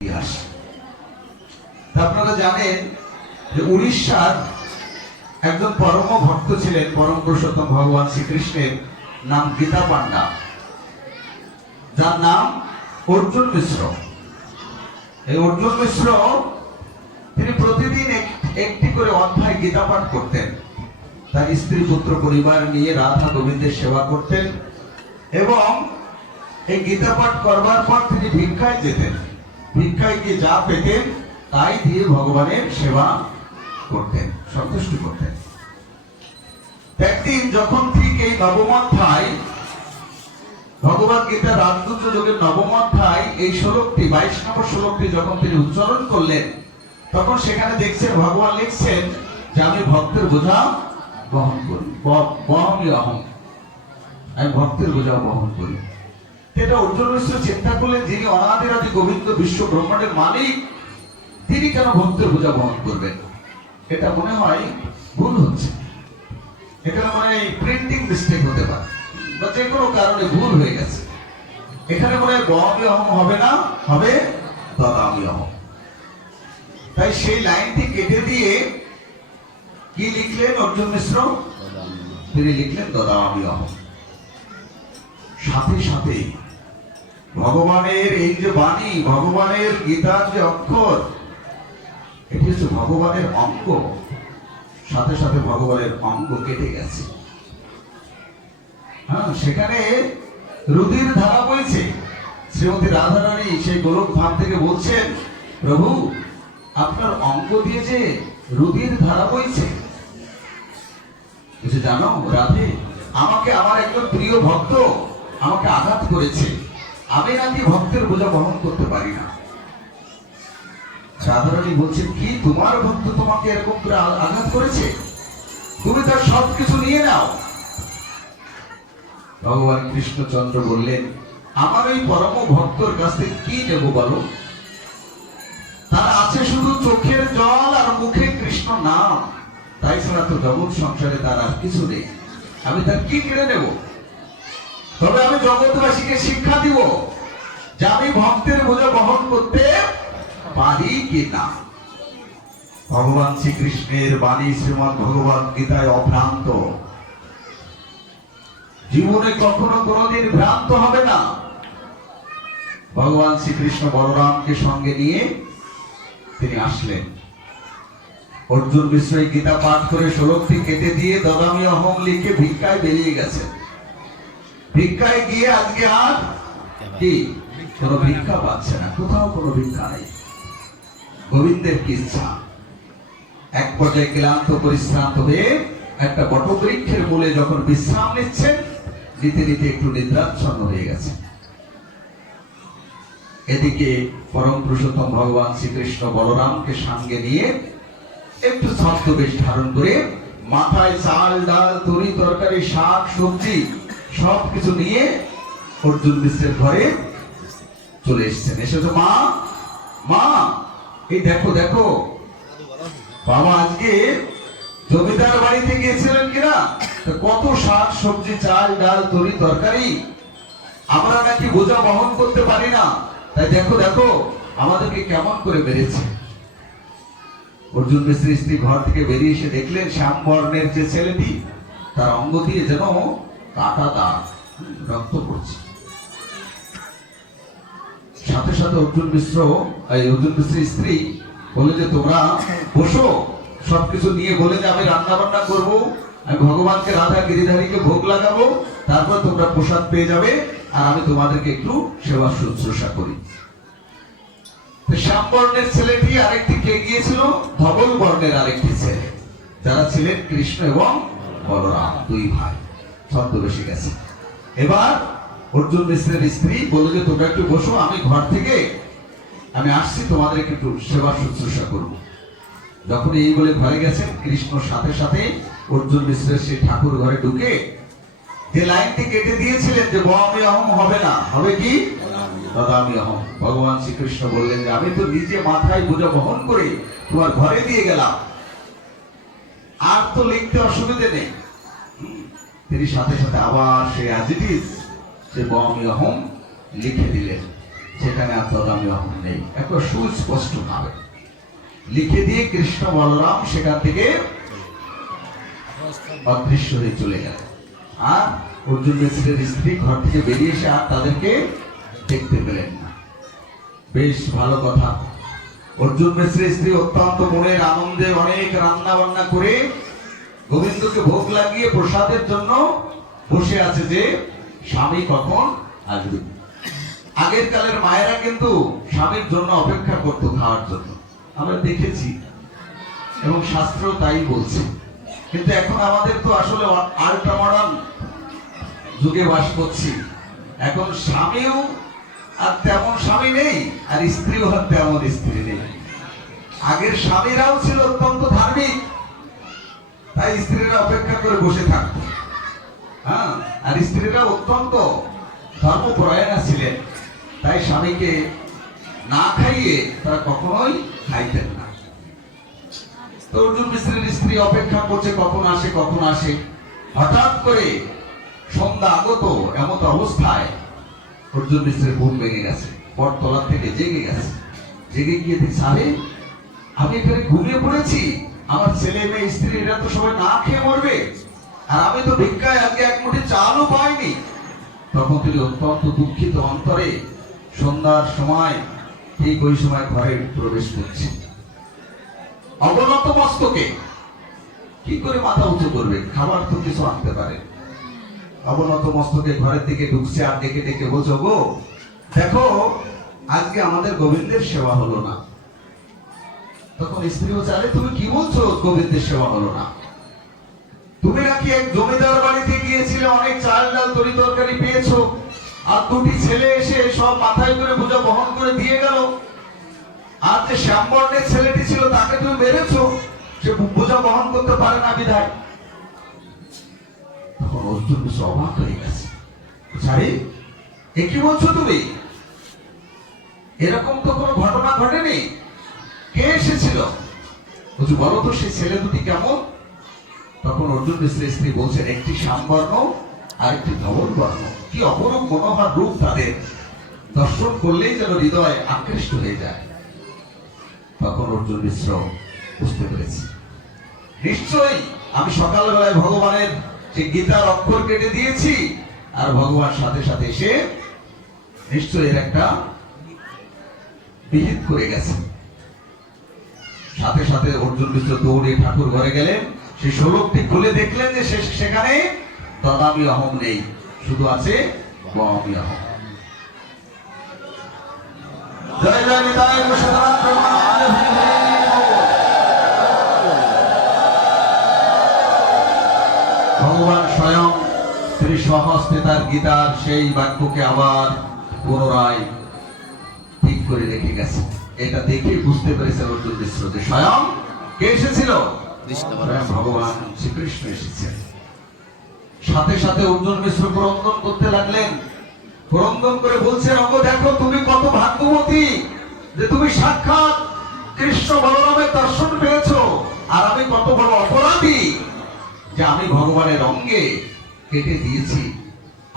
ইতিহাস। আপনারা জানেন যে উড়িষ্যার একজন পরম ভক্ত ছিলেন পরম পুরুষোত্তম ভগবান শ্রীকৃষ্ণের নাম গীতা পান্ডা, যার নাম অর্জুন মিশ্র। এই অর্জুন মিশ্র তিনি প্রতিদিন একটি করে অধ্যায় গীতা পাঠ করতেন। তার স্ত্রী পুত্র পরিবার নিয়ে রাধা গোবিন্দের সেবা করতেন এবং এই গীতা পাঠ করবার পর তিনি ভিক্ষায় যেতেন। ভিক্ষায় গিয়ে যা পেতেন তাই দিয়ে ভগবানের সেবা করতেন, সন্তুষ্ট করতেন। একদিন যখন ঠিক এই নবম অধ্যায় ভগবদ গীতা রাজদূত যোগের নবম অধ্যায় এই শ্লোকটি 22 নম্বর শ্লোকটি যখন তিনি উচ্চারণ করলেন, তখন সেখানে দেখছেন ভগবান লিখছেন যে আমি ভক্তের বোঝা বহন করি, বহনই অহম, আমি ভক্তের বোঝা বহন করি। এটা অর্জুন মিশ্র চিন্তা করলেন, যিনি অনাদিরাদি গোবিন্দ বিশ্ব ব্রহ্মাণ্ডের মালিক, তিনি কেন ভক্তের বোঝা বহন করবেন? এটা মনে হয় ভুল হচ্ছে, এখানে মনে হয় প্রিন্টিং মিস্টেক হতে পারে বা যে কোনো কারণে ভুল হয়ে গেছে। এখানে মনে হয় বহমি অহম হবে না, হবে দদামি অহম। তাই সেই লাইনটি কেটে দিয়ে কি লিখলেন অর্জুন মিশ্র? তিনি লিখলেন দদামি অহম। সাথে সাথে ভগবানের এই যে বাণী, ভগবানের গীতার যে অক্ষর, এটি হচ্ছে ভগবানের অঙ্গ, সাথে সাথে ভগবানের অঙ্গ কেটে গেছে। হ্যাঁ, সেখানে রুধির ধারা বইছে। শ্রীমতী রাধারানী সেই গোলক ধাম থেকে বলছেন, প্রভু আপনার অঙ্গ দিয়ে যে রুধির ধারা বইছে। জানো রাধে, আমাকে আমার একজন প্রিয় ভক্ত আমাকে আঘাত করেছে, আমি নাকি ভক্তের বোঝা বহন করতে পারি না। রাধারানী বলছেন, কি তোমার ভক্ত তোমাকে এরকম করে আঘাত করেছে? তুমি তার সবকিছু নিয়ে নাও। ভগবান কৃষ্ণচন্দ্র বললেন, আমার ওই পরম ভক্তর কাছ থেকে কি নেব বলো? তার আছে শুধু চোখের জল আর মুখে কৃষ্ণ নাম, তাই ছাড়া তো জগৎ সংসারে তার আর কিছু নেই। আমি তার কি কেড়ে নেব? তবে আমি জগৎবাসীকে শিক্ষা দিব যে আমি ভক্তের বোঝা বহন করতে পারি কি না। ভগবান শ্রীকৃষ্ণের বাণী শ্রীমদ্ ভগবদ গীতায় অভ্রান্ত, জীবনে কখনো কোনোদিন ভ্রান্ত হবে না। ভগবান শ্রীকৃষ্ণ বলরামকে সঙ্গে নিয়ে তিনি আসলেন। অর্জুন মিশ্র গীতা পাঠ করে শ্লোকটি কেটে দিয়ে দদামি অহম লিখে ভিক্ষায় বেরিয়ে গেছেন। ভিক্ষায় গিয়ে আজকে আর কি কোন ভিক্ষা পাচ্ছে না, কোথাও কোনো ভিক্ষা নেই। গোবিন্দের কি ইচ্ছা? এক পর্যায়ে ক্লান্ত পরিশ্রান্ত হয়ে একটা বটবৃক্ষের মূলে যখন বিশ্রাম নিচ্ছেন, নিতে নিতে একটু নিদ্রাচ্ছন্ন হয়ে গেছে। এদিকে পরম পুরুষোত্তম ভগবান শ্রীকৃষ্ণ বলরামকে সঙ্গে নিয়ে একটু ছদ্মবেশ ধারণ করে মাথায় চাল ডাল তরি তরকারি শাক সবজি সবকিছু নিয়ে অর্জুন মিশ্রের ঘরে চলে এসেছেন। এসে তো মা মা এই দেখো দেখো, বাবা আজকে জমিদার বাড়িতে গিয়েছিলেন কিনা, কত শাক সবজি চাল ডাল তরি তরকারি, আমরা নাকি বোঝা বহন করতে পারি না, তাই দেখো দেখো আমাদেরকে কেমন করে মেরেছে। অর্জুন মিশ্রের স্ত্রী ঘর থেকে বেরিয়ে এসে দেখলেন শ্যাম বর্ণের যে ছেলেটি, তার অঙ্গ দিয়ে যেন কাটা দাগ, রক্ত পড়ছে। সাথে সাথে অর্জুন মিশ্রের স্ত্রী বলে যে তোমরা বসো, সবকিছু নিয়ে বলে যে আমি রান্না বান্না করবো, আমি ভগবানকে রাধা গিরিধারীকে ভোগ লাগাবো, তারপর তোমরা প্রসাদ পেয়ে যাবে আর আমি তোমাদেরকে একটু সেবা শুশ্রূষা করি। শ্যাম বর্ণের ছেলেটি আরেকটি কে গিয়েছিল, ধবল বর্ণের আরেকটি ছেলে, যারা ছিলেন কৃষ্ণ এবং বলরাম, দুই ভাই ছদ্মবেশে গেছে। এবার অর্জুন মিশ্রের স্ত্রী বলল যে তোমরা একটু বসো, আমি ঘর থেকে আমি আসছি, তোমাদেরকে একটু সেবা শুশ্রূষা করব। যখন এই বলে ঘরে গেছেন, কৃষ্ণ সাথে সাথে অর্জুন মিশ্রের সেই ঠাকুর ঘরে ঢুকে যে লাইনটি কেটে দিয়েছিলেন যে বমি অহম হবে না, হবে কি দদামি অহম, ভগবান শ্রীকৃষ্ণ বললেন যে আমি তো নিজে মাথায় বোঝা বহন করে তোমার ঘরে দিয়ে গেলাম, আর তো লিখতে অসুবিধে নেই। তিনি সাথে সাথে আবার সে অ্যাজ ইট ইজ সে বমি অহম লিখে দিলেন। সেখানে আর তদামি অহং নেই। একটা সুস্পষ্ট ভাবে লিখে দিয়ে কৃষ্ণ বলরাম সেখান থেকে অদৃশ্য হয়ে চলে গেল। আর অর্জুন মিশ্রের স্ত্রী ঘর থেকে বেরিয়ে এসে আর তাদেরকে দেখতে পেলেন না। বেশ ভালো কথা। অর্জুন মিশ্রের স্ত্রী অত্যন্ত মনের আনন্দে অনেক রান্না বান্না করে গোবিন্দকে ভোগ লাগিয়ে প্রসাদের জন্য বসে আছে যে স্বামী কখন আসবে। আগের কালের মায়েরা কিন্তু স্বামীর জন্য অপেক্ষা করতো খাওয়ার জন্য, আমরা দেখেছি এবং শাস্ত্র তাই বলছে। কিন্তু এখন আমাদের তো আসলে আল্ট্রা মডার্ন যুগে বাস করছি। এখন স্বামীও আর তেমন স্বামী নেই, আর স্ত্রীও আর তেমন স্ত্রী নেই। আগের স্বামীরাও ছিল অত্যন্ত ধার্মিক, তাই স্ত্রীরা অপেক্ষা করে বসে থাকতো। হ্যাঁ, আর স্ত্রীরা অত্যন্ত ধর্মপরায়ণা ছিলেন, তাই স্বামীকে না খাইয়ে তারা কখনোই খাইতেন না। তো অর্জুন মিশ্রের স্ত্রী অপেক্ষা করছে কখন আসে কখন আসে। হঠাৎ করে সন্ধ্যা আগত এমত অবস্থায় অর্জুন মিশ্রের ঘুম ভেঙে গেছে, বটতলা থেকে জেগে গেছে। জেগে গিয়ে দেখছে, আরে আমি এখানে ঘুমিয়ে পড়েছি, আমার ছেলে মেয়ে স্ত্রী এরা তো সবাই না খেয়ে মরবে, আর আমি তো ভিক্ষায় আজকে এক মুঠি চালও পাইনি। তখন তিনি অত্যন্ত দুঃখিত অন্তরে সন্ধ্যার সময় ঠিক ওই সময় ঘরে প্রবেশ করছে। অবনত মস্তকে কি করে মাথা উঁচু করবে, খাবার তো কিছু আনতে পারে। অবনত মস্তকে ঘরের দিকে ঢুকছে আর ডেকে ডেকে বলছো, গো দেখো আজকে আমাদের গোবিন্দের সেবা হলো না। তখন স্ত্রী বলছে, আরে তুমি কি বলছো গোবিন্দের সেবা হলো না? তুমি নাকি এক জমিদার বাড়িতে গিয়েছিলে, অনেক চাল ডাল তরি তরকারি পেয়েছো, আর দুটি ছেলে এসে সব মাথায় করে বোঝা বহন করে দিয়ে গেল। আর যে শ্যামবর্ণের ছেলেটি ছিল তাকে তুমি মেরেছো, সে বোঝা বহন করতে পারে না বিধায়। তখন অর্জুন বেশ অবাক হয়ে গেছে, আরে এ কি বলছো তুমি? এরকম তো কোনো ঘটনা ঘটেনি। কে এসেছিল? বলছি বলো তো সেই ছেলে দুটি কেমন? তখন অর্জুন মিশ্রের স্ত্রী বলছেন, একটি শ্যামবর্ণ আর একটি ধবল বর্ণ। কি অপরূপ মনোহর রূপ তাদের, দর্শন করলেই যেন হৃদয় আকৃষ্ট হয়ে যায়। তখন অর্জুন মিশ্র বুঝতে পেরেছি, নিশ্চয়ই আমি সকালবেলায় ভগবানের যে গীতার অক্ষর কেটে দিয়েছি, আর ভগবান সাথে সাথে এসে নিশ্চয়ই এর একটা বিহিত করে গেছে। সাথে সাথে অর্জুন মিশ্র দৌড়ে ঠাকুর ঘরে গেলেন, সেই শ্লোকটি খুলে দেখলেন যে সেখানে তদামি অহং নেই, শুধু আছে বহমি অহং। জয় জয় নিতাই ভগবান স্বয়ং শ্রী স্বহস্তে তার গীতার সেই বাক্যকে আবার পুনরায় ঠিক করে রেখে গেছে। এটা দেখে বুঝতে পেরেছে অর্জুন মিশ্র যে স্বয়ং কে এসেছিল, ভগবান শ্রীকৃষ্ণ এসেছেন। সাথে সাথে অর্জুন মিশ্র ক্রন্দন করতে লাগলেন, ক্রন্দন করে বলছেন, ওগো দেখো তুমি কত ভাগ্যবতী যে তুমি সাক্ষাৎ কৃষ্ণ বলরামের দর্শন পেয়েছো, আর আমি কত বড় অপরাধী যে আমি ভগবানের অঙ্গে কেটে দিয়েছি।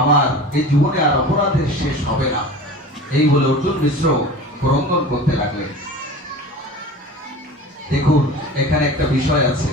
আমার এই জীবনে আর অপরাধের শেষ হবে না। এই বলে অর্জুন মিশ্র ক্রন্দন করতে লাগলেন। দেখুন এখানে একটা বিষয় আছে,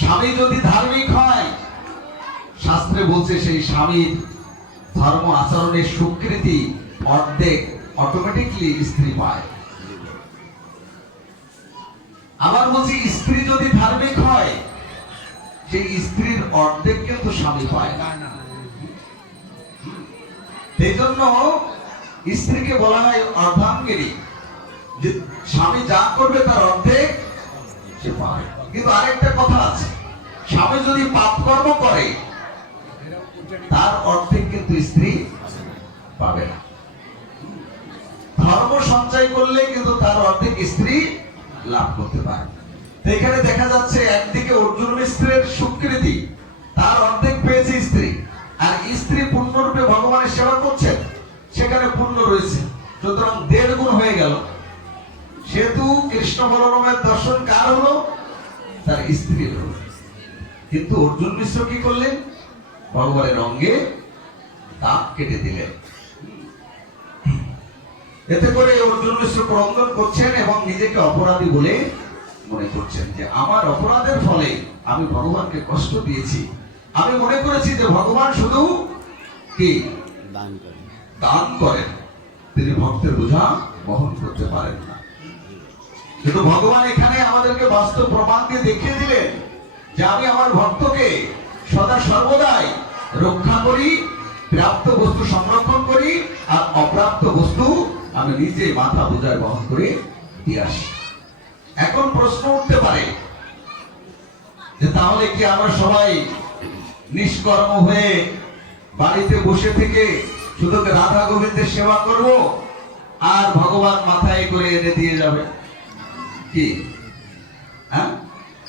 স্বামী যদি ধার্মিক হয়, শাস্ত্রে বলছে সেই স্বামীর ধর্ম আচরণের স্বীকৃতি অর্ধেক অটোমেটিকলি স্ত্রী পায়। আবার বলছি, স্ত্রী যদি ধার্মিক হয়, সেই স্ত্রীর অর্ধেক কিন্তু স্বামী পায় না। সেই জন্য স্ত্রীকে বলা হয় অর্ধাঙ্গিনী, যে স্বামী যা করবে তার অর্ধেক সে পায়। কিন্তু আরেকটা কথা আছে, স্বামী যদি পাপ কর্ম করে তার অর্ধেক কিন্তু স্ত্রী পাবে না। ধর্ম সঞ্চয় করলে কিন্তু তার অর্ধেক স্ত্রী লাভ করতে পারে। এখানে দেখা যাচ্ছে একদিকে অর্জুন মিশ্রের স্বীকৃতি, তার অর্ধেক পেয়েছে স্ত্রী, আর স্ত্রী পূর্ণরূপে ভগবানের সেবা করছেন, সেখানে পূর্ণ রয়েছে, সুতরাং 1.5 গুণ হয়ে গেল। সেহেতু কৃষ্ণ বলরামের দর্শন কার হলো, তার স্ত্রীর হলো। কিন্তু অর্জুন মিশ্র কি করলেন, ভগবানের অঙ্গে দাঁত কেটে দিলেন। এতে করে অর্জুন মিশ্র ক্রন্দন করছেন এবং নিজেকে অপরাধী বলে মনে করছেন যে আমার অপরাধের ফলে আমি ভগবানকে কষ্ট দিয়েছি। আমি মনে করেছি যে ভগবান শুধু কি দান করেন, তিনি ভক্তের বোঝা বহন করতে পারেন না। কিন্তু ভগবান এখানে আমাদেরকে বাস্তব প্রমাণ দিয়ে দেখিয়ে দিলেন যে আমি আমার ভক্তকে সদা সর্বদাই রক্ষা করি, প্রাপ্ত বস্তু সংরক্ষণ করি, আর অপ্রাপ্ত বস্তু আমি নিজে মাথা বোঝায় বহন করে দিয়ে আসি। এখন প্রশ্ন উঠতে পারে যে তাহলে কি আমরা সবাই নিষ্কর্ম হয়ে বাড়িতে বসে থেকে শুধু রাধা গোবিন্দের সেবা করব আর ভগবান মাথায় করে এনে দিয়ে যাবে কি?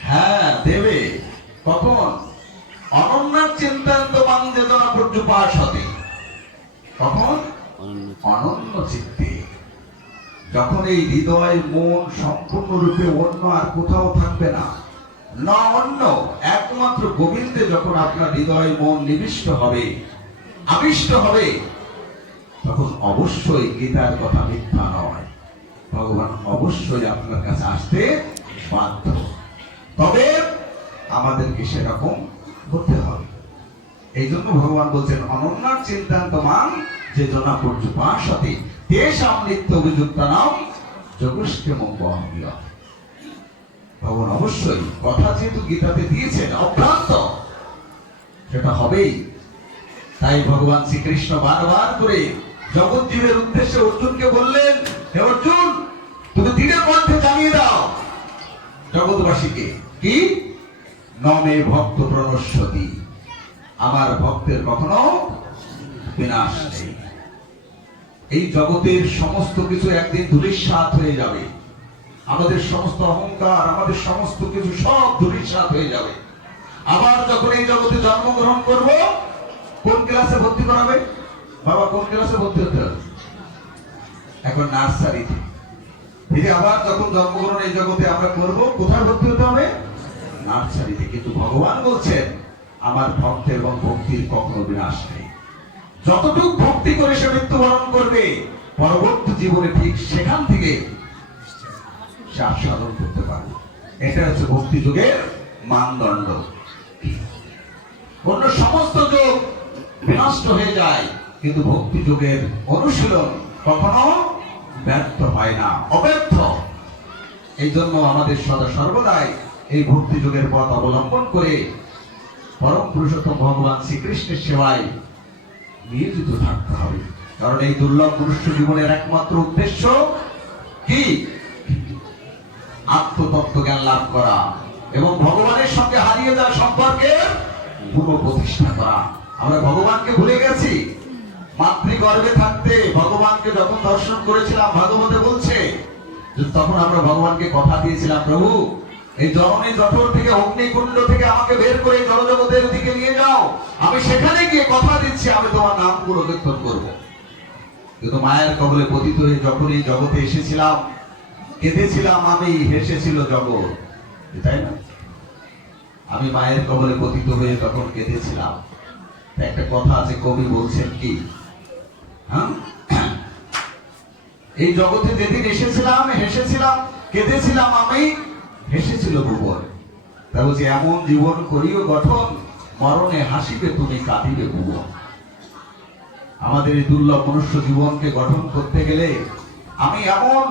হ্যাঁ দেবে। কখন? অনন্যার চিন্তান্ত মান চেতনা পর্যুপাস হতে। কখন? অনন্য চিত্তে, যখন এই হৃদয় মন সম্পূর্ণরূপে অন্য আর কোথাও থাকবে না, না অন্য, একমাত্র গোবিন্দে যখন আপনার হৃদয় মন নিবিষ্ট হবে, আবিষ্ট হবে, তখন অবশ্যই গীতার কথা মিথ্যা নয়, ভগবান অবশ্যই আপনার কাছে আসতে বাধ্য। তবে আমাদেরকে সেরকম হতে হবে। এই জন্য ভগবান বলছেন অনন্যার চিন্তান্ত মান যে জনা পর্যুপাসতে তেষাং নিত্য অভিযুক্তানাং যোগষ্টেমং বহনীয়। ভগবান অবশ্যই কথা যেহেতু গীতাতে দিয়েছেন অভ্রান্ত, সেটা হবেই। তাই ভগবান শ্রীকৃষ্ণ বারবার করে জগৎজীবের উদ্দেশ্যে অর্জুনকে বললেন, হে অর্জুন, তুমি দৃঢ় কণ্ঠে জানিয়ে দাও জগৎবাসীকে কি নমে ভক্ত প্রণশ্যতি, আমার ভক্তের কখনো বিনাশ নেই। এই জগতের সমস্ত কিছু একদিন ধূলিসাৎ হয়ে যাবে, আমাদের সমস্ত অহংকার, আমাদের সমস্ত কিছু সব ধূলিসাৎ হয়ে যাবে। আবার যখন এই জগতে জন্মগ্রহণ করব, কোন ক্লাসে ভর্তি করাবে বাবা? কোন ক্লাসে ভর্তি হতে হবে? এখন নার্সারিতে। আবার যখন জন্মগ্রহণ এই জগতে আমরা করব, কোথায় ভর্তি হতে হবে? নার্সারিতে। কিন্তু ভগবান বলছেন আমার ভক্তের এবং ভক্তির কখনো বিনাশ নেই। যতটুকু ভক্তি করে সে মৃত্যুবরণ করবে, পরবর্তী জীবনে ঠিক সেখান থেকে সে আস্বাদন করতে পারবে। এটা হচ্ছে ভক্তি যুগের মানদণ্ড। অন্য সমস্ত যোগ বিনষ্ট হয়ে যায়, কিন্তু ভক্তি যুগের অনুশীলন কখনো ব্যর্থ হয় না, অব্যর্থ। এই জন্য আমাদের সদা সর্বদাই এই ভক্তি যুগের পথ অবলম্বন করে পরম পুরুষোত্তম ভগবান শ্রীকৃষ্ণের সেবায় নিয়োজিত থাকতে হবে। কারণ এই দুর্লভ মনুষ্য জীবনের একমাত্র উদ্দেশ্য কি? আত্মতত্ত্ব জ্ঞান লাভ করা এবং ভগবানের সঙ্গে হারিয়ে যাওয়া সম্পর্কে পুনঃপ্রতিষ্ঠা করা। আমরা ভগবানকে ভুলে গেছি। মাতৃগর্ভে থাকতে ভগবানকে যখন দর্শন করেছিলাম, ভাগবতে বলছে যে তখন আমরা ভগবানকে কথা দিয়েছিলাম, প্রভু এই জননী জঠর থেকে, অগ্নিকুণ্ড থেকে আমাকে বের করে জলজগতের দিকে নিয়ে যাও, আমি সেখানে গিয়ে কথা দিচ্ছি আমি তোমার নাম গুলো কীর্তন করব। কিন্তু মায়ের কবলে পতিত হয়ে যখন এই জগতে এসেছিলাম, কেঁদেছিলাম আমি, হেসেছিল জগৎ, তাই না? আমি মায়ের কবলে পতিত হয়ে তখন কেঁদেছিলাম। একটা কথা আছে, কবি বলছেন কি, এই জগতে যেদিন এসেছিলাম, হেসেছিলাম, কেঁদেছিলাম আমি, হেসেছিল ভুবন। তা বলছি এমন জীবন করিও গঠন, মরণে হাসিবে তুমি, কাঁদিবে ভুবন। আমাদের এই দুর্লভ মনুষ্য জীবনকে গঠন করতে গেলে আমি এমন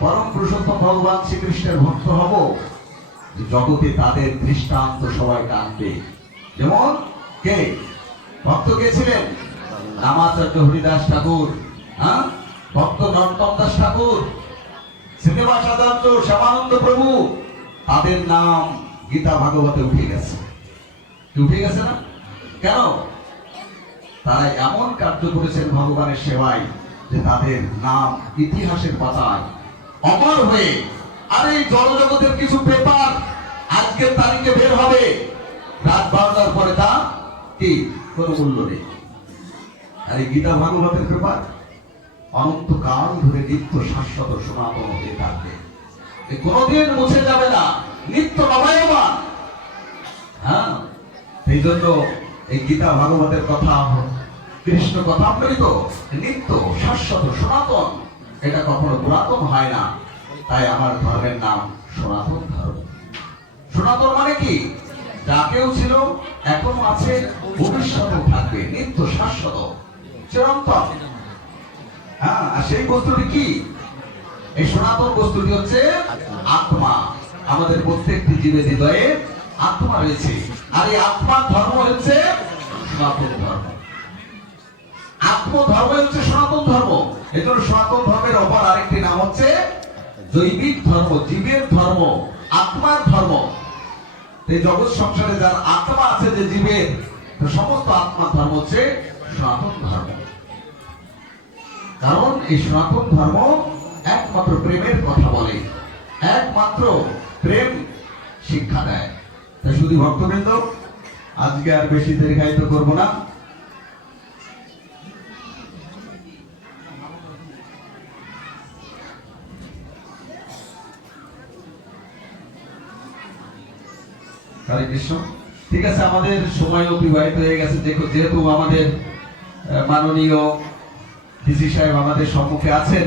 পরম পুরুষোত্তম ভগবান শ্রীকৃষ্ণের ভক্ত হব যে জগতে তাদের দৃষ্টান্ত সবাই টানবে। যেমন কে ভক্ত কে ছিলেন? রামাচার্য হরিদাস ঠাকুর, ভক্ত নরোত্তম দাস ঠাকুর, শ্রীনিবাস আচার্য, শ্যামানন্দ প্রভু, তাদের নাম গীতা ভাগবতে উঠে গেছে। উঠে গেছে না? কেন? তারা এমন কার্য করেছেন ভগবানের সেবায় যে তাদের নাম ইতিহাসের পাতায় অমর হয়ে, আর এই জড়জগতের কিছু পেপার আজকের তারিখে বের হবে, রাত 12টার পরে তা কি কোনো মূল্য নেই। আর এই গীতা ভাগবতের পেপার অনন্তকাল ধরে নিত্য শাশ্বত সনাতন হয়ে থাকবে, কোনদিন মুছে যাবে না, নিত্য নবায়মান। হ্যাঁ, এই জন্য এই গীতা ভাগবতের কথা, কৃষ্ণ কথা অমৃত, নিত্য শাশ্বত সনাতন। এটা কখনো পুরাতন হয় না। তাই আমার ধর্মের নাম সনাতন ধর্ম। সনাতন মানে কি? যাকেও ছিল, এখনো আছে, ভবিষ্যতেও থাকবে, নিত্য শাশ্বত, চিরন্তন। হ্যাঁ, আর সেই বস্তুটি কি? এই সনাতন বস্তুটি হচ্ছে আত্মা। আমাদের প্রত্যেকটি জীবের হৃদয়ে আত্মা রয়েছে, আর এই আত্মার ধর্ম হচ্ছে সনাতন ধর্ম। আত্মধর্ম হচ্ছে সনাতন ধর্ম। এই জন্য সনাতন ধর্মের অপর আরেকটি নাম হচ্ছে জৈবিক ধর্ম, জীবের ধর্ম, আত্মার ধর্ম। এই জগৎ সংসারে যার আত্মা আছে, যে জীবের, সমস্ত আত্মার ধর্ম হচ্ছে সনাতন ধর্ম। কারণ এই সনাতন ধর্ম একমাত্র প্রেমের কথা বলে, একমাত্র প্রেম শিক্ষা দেয়। তাই শুধু ভক্তবৃন্দ, আজকে আর বেশি দীর্ঘায়িত করব না। হরে কৃষ্ণ। ঠিক আছে, আমাদের সময় অতিবাহিত হয়ে গেছে। যেহেতু আমাদের মাননীয় ডিসি সাহেব আমাদের সম্মুখে আছেন,